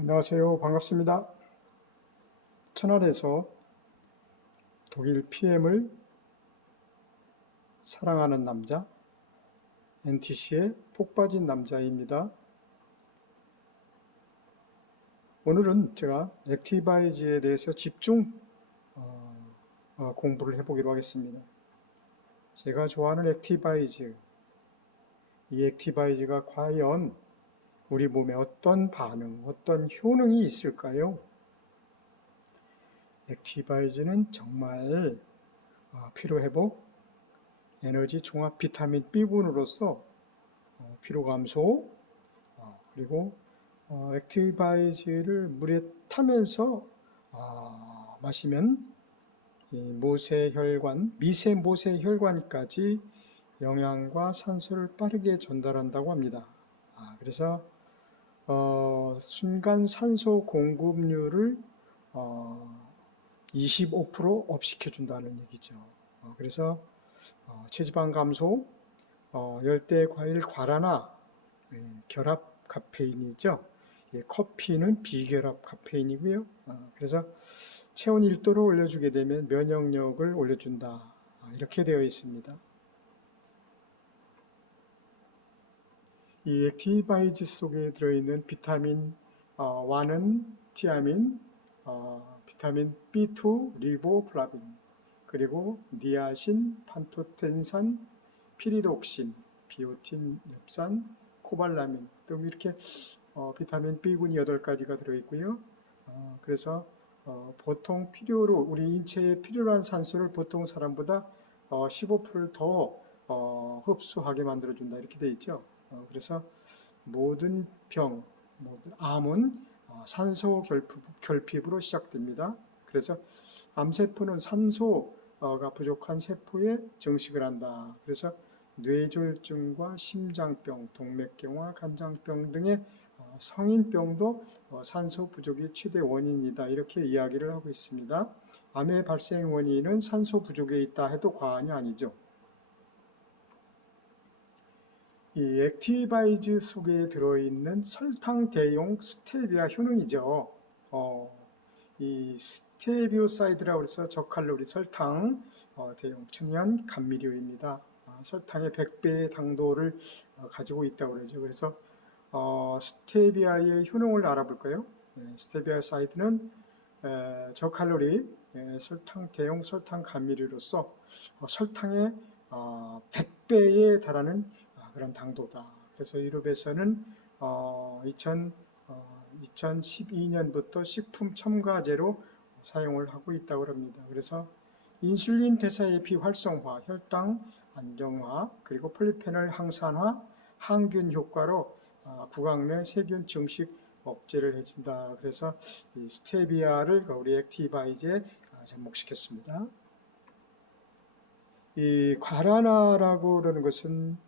안녕하세요. 반갑습니다. 천안에서 독일 PM을 사랑하는 남자, NTC의 폭 빠진 남자입니다. 오늘은 제가 액티바이즈에 대해서 집중 공부를 해보기로 하겠습니다. 제가 좋아하는 액티바이즈, 이 액티바이즈가 과연 우리 몸에 어떤 반응, 어떤 효능이 있을까요? 액티바이즈는 정말 피로회복, 에너지 종합 비타민 B군으로서 피로 감소, 그리고 액티바이즈를 물에 타면서 마시면 이 모세혈관, 미세모세혈관까지 영양과 산소를 빠르게 전달한다고 합니다. 그래서 순간 산소 공급률을 25% 업시켜준다는 얘기죠. 그래서 체지방 감소, 열대 과일 과라나, 결합 카페인이죠. 커피는 비결합 카페인이고요. 그래서 체온 1도를 올려주게 되면 면역력을 올려준다. 이렇게 되어 있습니다. 이 액티바이즈 속에 들어있는 비타민 1은 티아민, 비타민 B2, 리보플라빈, 그리고 니아신, 판토텐산, 피리독신, 비오틴, 엽산, 코발라민 등 이렇게 비타민 B군이 8가지가 들어있고요. 그래서 보통 필요로 우리 인체에 필요로 한 산소를 보통 사람보다 15%를 더 흡수하게 만들어준다 이렇게 되어 있죠. 그래서 모든 병, 모든 암은 산소 결핍으로 시작됩니다. 그래서 암세포는 산소가 부족한 세포에 증식을 한다. 그래서 뇌졸중과 심장병, 동맥경화, 간장병 등의 성인병도 산소 부족이 최대 원인이다. 이렇게 이야기를 하고 있습니다. 암의 발생 원인은 산소 부족에 있다 해도 과언이 아니죠. 이 액티바이즈 속에 들어있는 설탕 대용 스테비아 효능이죠. 이 스테비오사이드라고 해서 저칼로리 설탕 대용 천연 감미료입니다. 설탕의 100배의 당도를 가지고 있다고 그러죠. 그래서 스테비아의 효능을 알아볼까요? 스테비오사이드는 저칼로리 설탕 대용 설탕 감미료로서 설탕의 100배에 달하는 그런 당도다. 그래서 유럽에서는 2012년부터 식품 첨가제로 사용을 하고 있다고 합니다. 그래서 인슐린 대사의 비활성화, 혈당 안정화, 그리고 폴리페놀 항산화, 항균 효과로 구강 내 세균 증식 억제를 해준다. 그래서 이 스테비아를 우리 액티바이즈에 접목시켰습니다. 이 과라나라고 그러는 것은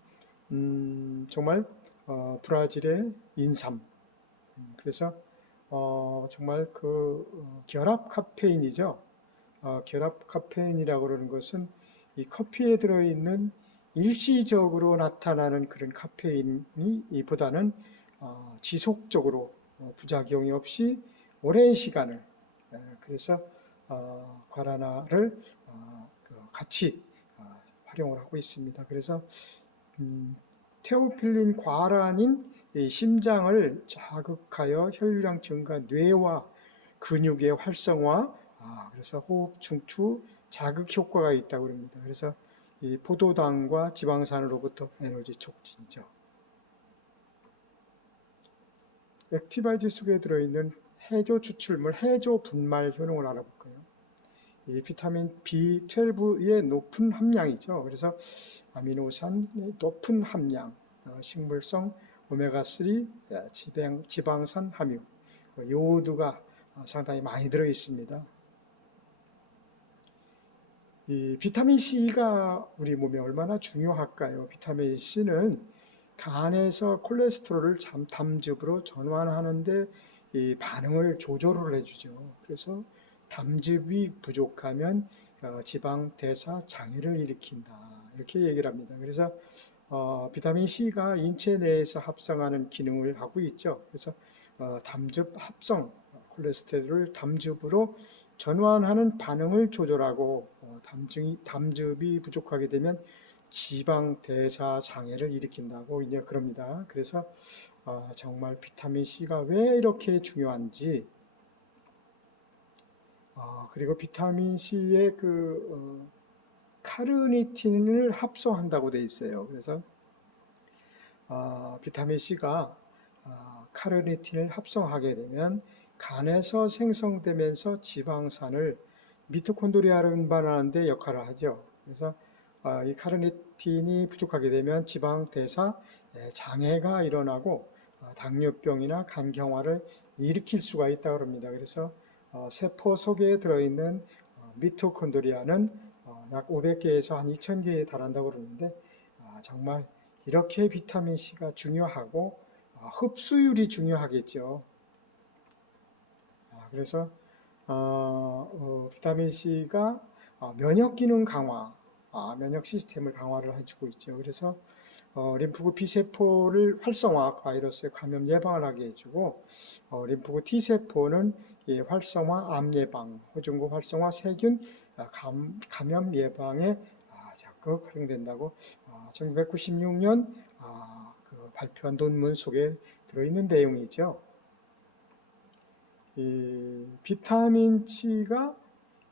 정말 브라질의 인삼. 그래서 정말 그 결합 카페인이죠. 결합 카페인이라고 그러는 것은 이 커피에 들어있는 일시적으로 나타나는 그런 카페인이 보다는 지속적으로 부작용이 없이 오랜 시간을 그래서 과라나를 같이 활용을 하고 있습니다. 그래서 테오필린 과란인 심장을 자극하여 혈류량 증가, 뇌와 근육의 활성화, 그래서 호흡 중추 자극 효과가 있다고 합니다. 그래서 이 포도당과 지방산으로부터 에너지 촉진이죠. 액티바이즈 속에 들어있는 해조 추출물, 해조 분말 효능을 알아볼까요? 이 비타민 B12의 높은 함량이죠. 그래서 아미노산의 높은 함량, 식물성 오메가3, 지방산 함유, 요오드가 상당히 많이 들어 있습니다. 이 비타민 C가 우리 몸에 얼마나 중요할까요? 비타민 C는 간에서 콜레스테롤을 담즙으로 전환하는데 이 반응을 조절을 해주죠. 그래서 담즙이 부족하면 지방 대사 장애를 일으킨다. 이렇게 얘기를 합니다. 그래서 비타민 C가 인체 내에서 합성하는 기능을 하고 있죠. 그래서 담즙 합성, 콜레스테롤을 담즙으로 전환하는 반응을 조절하고 담즙이 부족하게 되면 지방 대사 장애를 일으킨다고 이제 그럽니다. 그래서 정말 비타민 C가 왜 이렇게 중요한지, 그리고 비타민 C의 카르니틴을 합성한다고 돼 있어요. 그래서 비타민 C가 카르니틴을 합성하게 되면 간에서 생성되면서 지방산을 미토콘드리아를 운반하는 데 역할을 하죠. 그래서 이 카르니틴이 부족하게 되면 지방 대사 장애가 일어나고 당뇨병이나 간경화를 일으킬 수가 있다고 합니다. 그래서 세포 속에 들어있는 미토콘드리아는 약 500개에서 한 2000개에 달한다고 그러는데 정말 이렇게 비타민 C가 중요하고 흡수율이 중요하겠죠. 그래서 비타민 C가 면역 기능 강화, 면역 시스템을 강화를 해주고 있죠. 그래서 림프구 B세포를 활성화, 바이러스의 감염 예방을 하게 해주고 림프구 T세포는 활성화, 암 예방, 호중구 활성화, 세균 감염 예방에 적극 활용된다고 1996년 발표한 논문 속에 들어있는 내용이죠. 이 비타민 C가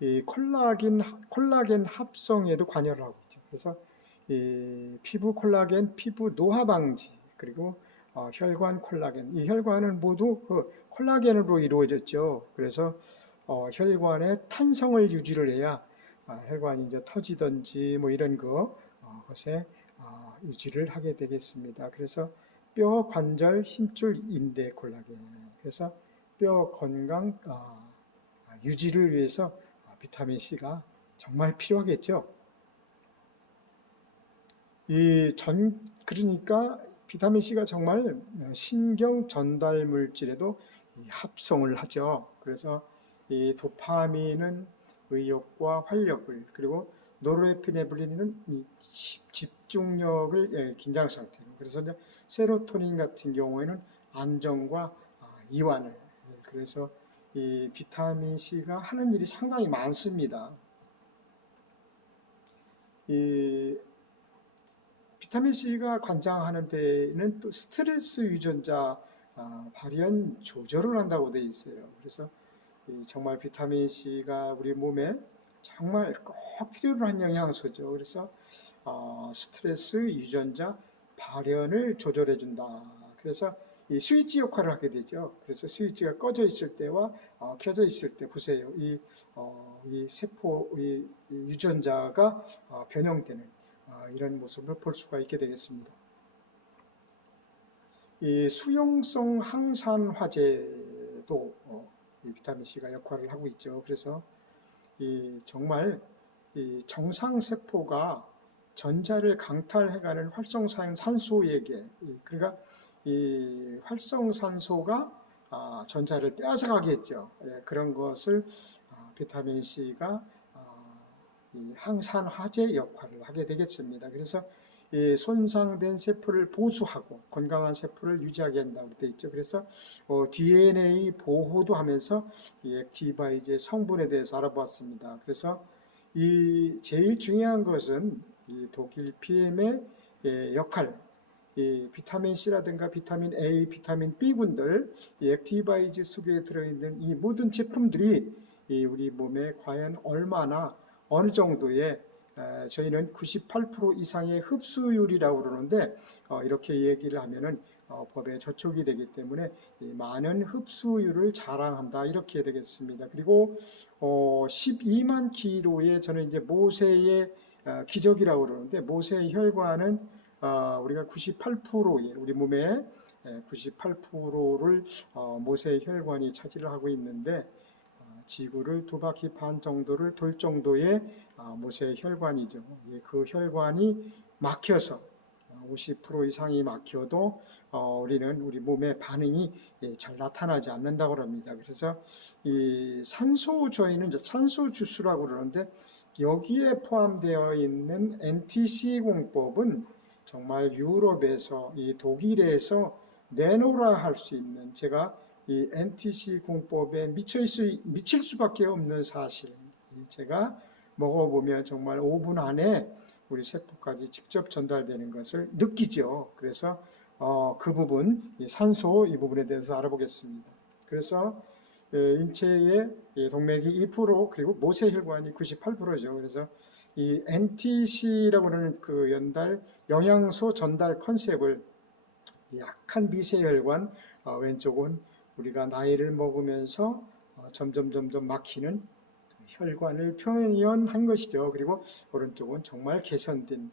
이 콜라겐 합성에도 관여를 하고 있죠. 그래서 이 피부 콜라겐, 피부 노화 방지, 그리고 혈관 콜라겐. 이 혈관은 모두 콜라겐으로 이루어졌죠. 그래서 혈관의 탄성을 유지를 해야 혈관이 이제 터지든지 뭐 이런 것에 유지를 하게 되겠습니다. 그래서 뼈, 관절, 힘줄, 인대 콜라겐. 그래서 뼈 건강 유지를 위해서 비타민 C가 정말 필요하겠죠. 그러니까 비타민 C가 정말 신경 전달 물질에도 합성을 하죠. 그래서 이 도파민은 의욕과 활력을, 그리고 노르에피네프린은 이 집중력을 긴장 상태로, 그래서 이제 세로토닌 같은 경우에는 안정과 이완을, 그래서 이 비타민 C가 하는 일이 상당히 많습니다. 이 비타민 C가 관장하는 데는 또 스트레스 유전자 발현 조절을 한다고 되어 있어요. 그래서 정말 비타민 C가 우리 몸에 정말 꼭 필요로 한 영양소죠. 그래서 스트레스 유전자 발현을 조절해 준다. 그래서 이 스위치 역할을 하게 되죠. 그래서 스위치가 꺼져 있을 때와 켜져 있을 때 보세요. 이 세포, 이 유전자가 변형되는 이런 모습을 볼 수가 있게 되겠습니다. 이 수용성 항산화제도 이 비타민 C가 역할을 하고 있죠. 그래서 정말 이 정상 세포가 전자를 강탈해가는 활성산 산소에게, 그러니까 이 활성산소가 전자를 빼앗아가게 했죠. 그런 것을 비타민 C가 이 항산화제 역할을 하게 되겠습니다. 그래서 이 손상된 세포를 보수하고 건강한 세포를 유지하게 한다고 되어 있죠. 그래서 DNA 보호도 하면서 이 액티바이즈의 성분에 대해서 알아보았습니다. 그래서 이 제일 중요한 것은 이 독일 PM의 역할, 이 비타민 C라든가 비타민 A, 비타민 B군들, 이 액티바이즈 속에 들어있는 이 모든 제품들이 우리 몸에 과연 얼마나 어느 정도의 저희는 98% 이상의 흡수율이라고 그러는데 이렇게 얘기를 하면은 법에 저촉이 되기 때문에 많은 흡수율을 자랑한다 이렇게 되겠습니다. 그리고 12만 킬로의 저는 이제 모세의 기적이라고 그러는데 모세의 혈관은 우리가 98%의 우리 몸의 98%를 모세의 혈관이 차지를 하고 있는데 지구를 2바퀴 반 정도를 돌 정도의 모세의 혈관이죠. 그 혈관이 막혀서 50% 이상이 막혀도 우리는 우리 몸의 반응이 잘 나타나지 않는다고 합니다. 그래서 이 저희는 산소 주스라고 그러는데 여기에 포함되어 있는 NTC 공법은 정말 유럽에서 이 독일에서 내놓으라 할 수 있는, 제가 이 NTC 공법에 미칠 수밖에 없는 사실. 제가 먹어보면 정말 5분 안에 우리 세포까지 직접 전달되는 것을 느끼죠. 그래서 그 부분, 산소 이 부분에 대해서 알아보겠습니다. 그래서 인체의 동맥이 2% 그리고 모세혈관이 98%죠. 그래서 이 NTC라고 하는 그 영양소 전달 컨셉을 약한 미세혈관, 왼쪽은 우리가 나이를 먹으면서 점점 막히는 혈관을 표현한 것이죠. 그리고 오른쪽은 정말 개선된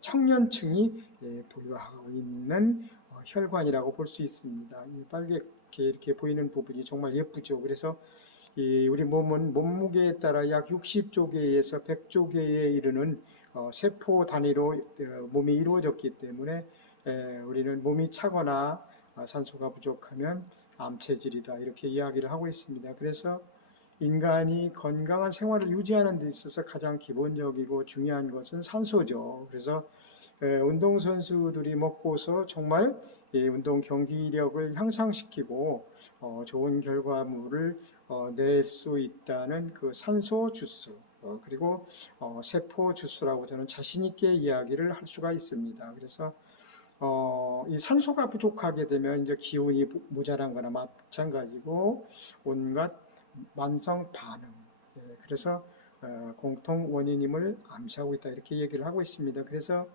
청년층이 보유하고 있는 혈관이라고 볼 수 있습니다. 이 빨갛게 이렇게 보이는 부분이 정말 예쁘죠. 그래서 우리 몸은 몸무게에 따라 약 60조개에서 100조개에 이르는 세포 단위로 몸이 이루어졌기 때문에 우리는 몸이 차거나 산소가 부족하면 암체질이다 이렇게 이야기를 하고 있습니다. 그래서 인간이 건강한 생활을 유지하는 데 있어서 가장 기본적이고 중요한 것은 산소죠. 그래서 운동선수들이 먹고서 정말 운동 경기력을 향상시키고 좋은 결과물을 낼 수 있다는 그 산소 주스 그리고 세포 주스라고 저는 자신 있게 이야기를 할 수가 있습니다. 그래서 이 산소가 부족하게 되면 이제 기운이 모자란 거나 마찬가지고 온갖 만성 반응. 그래서 공통 원인임을 암시하고 있다 이렇게 얘기를 하고 있습니다. 그래서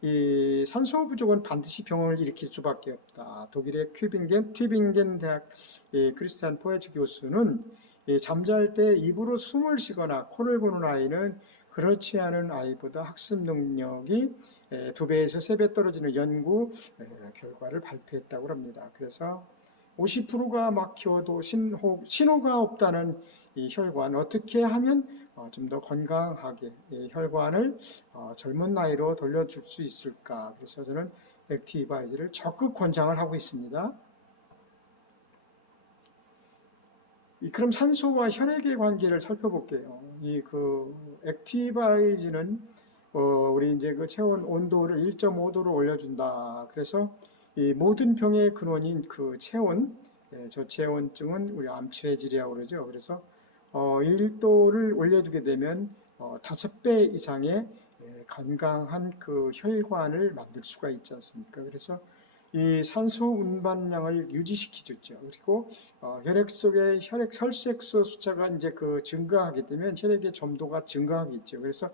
이 산소 부족은 반드시 병을 일으킬 수밖에 없다. 독일의 튜빙겐 대학 크리스티안 포에츠 교수는 잠잘 때 입으로 숨을 쉬거나 코를 고는 아이는 그렇지 않은 아이보다 학습 능력이 2배에서 3배 떨어지는 연구 결과를 발표했다고 합니다. 그래서 50%가 막혀도 신호가 없다는 이 혈관, 어떻게 하면 좀 더 건강하게 혈관을 젊은 나이로 돌려줄 수 있을까? 그래서 저는 액티바이즈를 적극 권장을 하고 있습니다. 그럼 산소와 혈액의 관계를 살펴볼게요. 액티바이즈는 우리 이제 그 체온 온도를 1.5도로 올려준다. 그래서 이 모든 병의 근원인 그 체온, 저체온증은 우리 암체질이라고 그러죠. 그래서 1도를 올려두게 되면 5배 이상의 건강한 그 혈관을 만들 수가 있지 않습니까? 그래서 이 산소 운반량을 유지시키죠. 그리고 혈액 속에 혈색소 숫자가 이제 증가하게 되면 혈액의 점도가 증가하겠죠. 그래서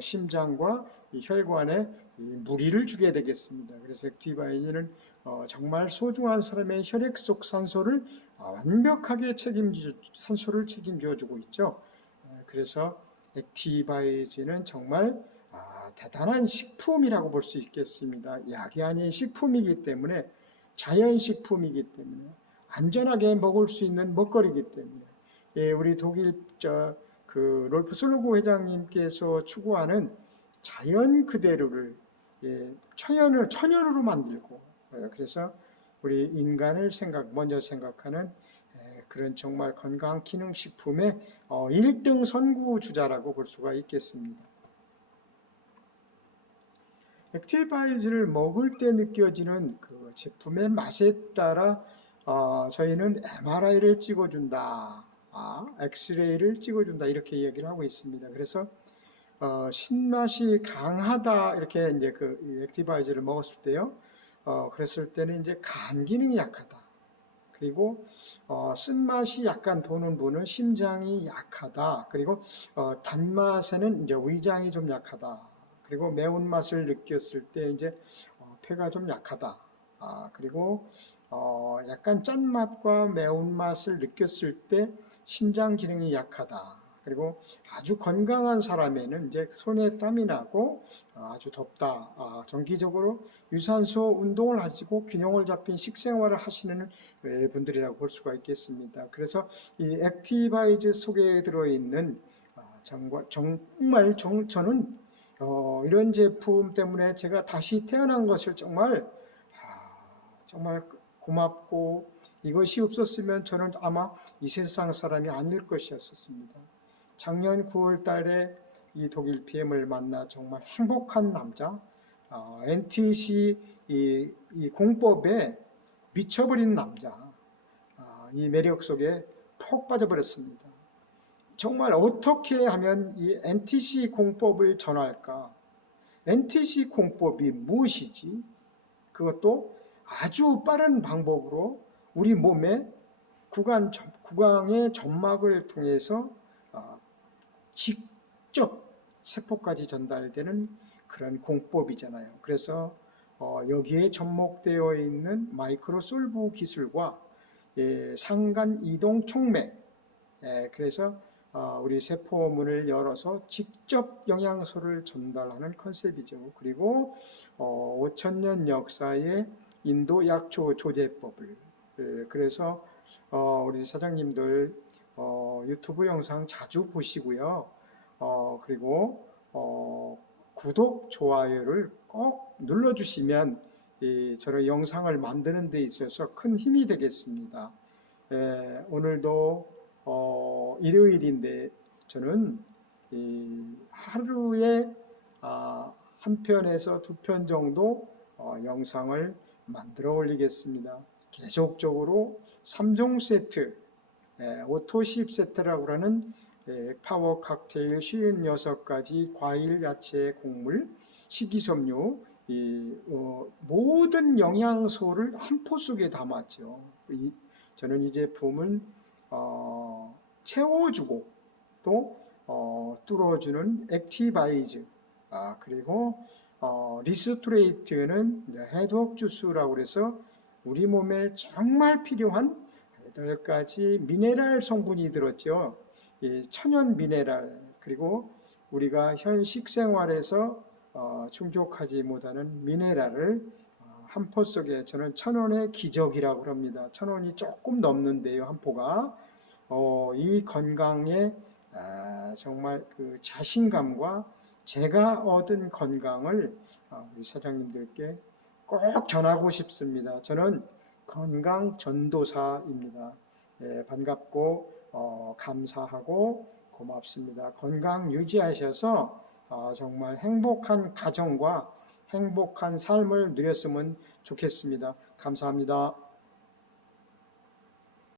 심장과 이 혈관에 무리를 주게 되겠습니다. 그래서 액티바이즈는 정말 소중한 사람의 혈액 속 산소를 완벽하게 산소를 책임져 주고 있죠. 그래서 액티바이즈는 정말 대단한 식품이라고 볼 수 있겠습니다. 약이 아닌 식품이기 때문에 자연식품이기 때문에 안전하게 먹을 수 있는 먹거리이기 때문에 우리 독일 롤프 솔로고 회장님께서 추구하는 자연 그대로를 천연으로 만들고 그래서 우리 인간을 먼저 생각하는 그런 정말 건강 기능식품의 1등 선구주자라고 볼 수가 있겠습니다. 액티바이즈를 먹을 때 느껴지는 그 제품의 맛에 따라 저희는 MRI를 찍어준다, 엑스레이를 찍어준다 이렇게 얘기를 하고 있습니다. 그래서 신맛이 강하다 이렇게 이제 그 액티바이즈를 먹었을 때요. 그랬을 때는 이제 간 기능이 약하다. 그리고 쓴맛이 약간 도는 분은 심장이 약하다. 그리고 단맛에는 이제 위장이 좀 약하다. 그리고 매운맛을 느꼈을 때 이제 폐가 좀 약하다. 그리고 약간 짠맛과 매운맛을 느꼈을 때 신장 기능이 약하다. 그리고 아주 건강한 사람에는 이제 손에 땀이 나고 아주 덥다. 정기적으로 유산소 운동을 하시고 균형을 잡힌 식생활을 하시는 분들이라고 볼 수가 있겠습니다. 그래서 이 액티바이즈 속에 들어있는 정말 저는 이런 제품 때문에 제가 다시 태어난 것을 정말 고맙고 이것이 없었으면 저는 아마 이 세상 사람이 아닐 것이었습니다. 작년 9월 달에 이 독일 PM을 만나 정말 행복한 남자, NTC 이 공법에 미쳐버린 남자, 이 매력 속에 푹 빠져버렸습니다. 정말 어떻게 하면 이 NTC 공법을 전할까? NTC 공법이 무엇이지? 그것도 아주 빠른 방법으로 우리 몸의 구강의 점막을 통해서 직접 세포까지 전달되는 그런 공법이잖아요. 그래서 여기에 접목되어 있는 마이크로솔브 기술과 상간 이동 촉매, 그래서 우리 세포문을 열어서 직접 영양소를 전달하는 컨셉이죠. 그리고 5,000년 역사의 인도 약초 조제법을, 그래서 우리 사장님들 유튜브 영상 자주 보시고요. 그리고 구독, 좋아요를 꼭 눌러주시면 저런 영상을 만드는 데 있어서 큰 힘이 되겠습니다. 오늘도 일요일인데 저는 하루에 한 편에서 두 편 정도 영상을 만들어 올리겠습니다. 계속적으로 3종 세트, 오토10 세트라고 하는 파워 칵테일 56가지 과일, 야채, 곡물, 식이섬유, 모든 영양소를 한 포 속에 담았죠. 저는 이 제품은 채워주고 또 뚫어주는 액티바이즈, 그리고 리스토레이트는 해독 주스라고 해서 우리 몸에 정말 필요한 8가지 미네랄 성분이 들었죠. 천연 미네랄, 그리고 우리가 현 식생활에서 충족하지 못하는 미네랄을 한 포 속에, 저는 1,000원의 기적이라고 합니다. 1,000원이 조금 넘는데요, 한 포가. 이 건강에 정말 그 자신감과 제가 얻은 건강을 우리 사장님들께 꼭 전하고 싶습니다. 저는 건강 전도사입니다. 반갑고 감사하고 고맙습니다. 건강 유지하셔서 정말 행복한 가정과 행복한 삶을 누렸으면 좋겠습니다. 감사합니다.